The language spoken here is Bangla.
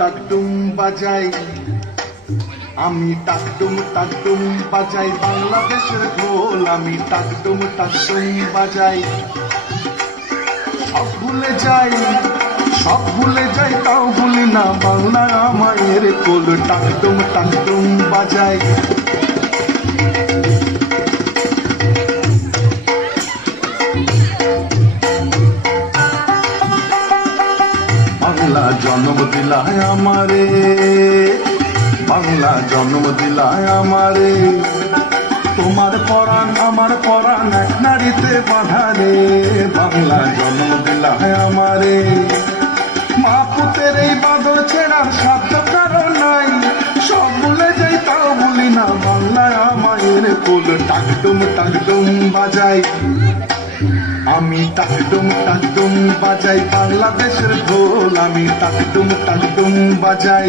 টাকডুম বাজাই, আমি টাকডুম বাজাই, বাংলাদেশের ঢোল আমি টাকডুম বাজাই। সব ভুলে যাই, সব ভুলে যাই, তাও ভুলি না বাংলা আমায়ের কোল। টাকডুম বাজাই। বাংলা জন্ম দিলায় আমারে, বাংলা জন্ম দিলায় আমারে, তোমার পরাণ আমার পরাণ এক নারীতে বাঁধা রে। বাংলা জন্ম দিলায় আমারে, মা পুতের এই বাঁধন ছেড়ার সাধ্য কারণ নাই। সব ভুলে যাই তাও ভুলি না বাংলায় আমায়ের কোল। টাকডুম বাজাই, আমি টাকডুম বাজাই, বাংলাদেশের ঢোল আমি টাকডুম বাজাই।